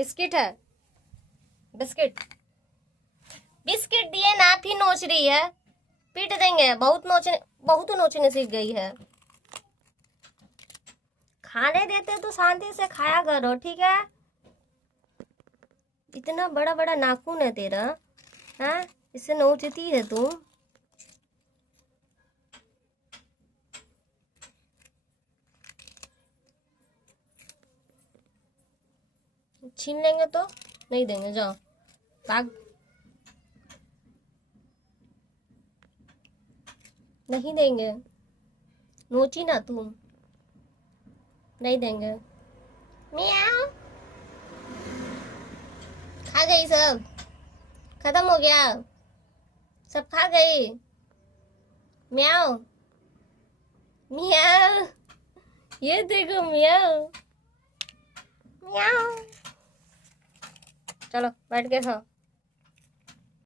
Biscuit है, biscuit. Biscuit दिए ना, फिर नोच रही है। पीट देंगे, बहुत नोचने सीख गई है। खाने देते तो शांति से खाया करो, ठीक है। इतना बड़ा बड़ा नाखून है तेरा, हाँ, इससे नोचती है तू। छीन लेंगे तो नहीं देंगे, जाओ भाग। नहीं देंगे, नोची ना तू, नहीं देंगे। मियाओ, खा गई सब, खत्म हो गया, सब खा गई। म्याओ म्याओ, ये देखो म्याओ म्याओ। चलो बैठ के खाओ।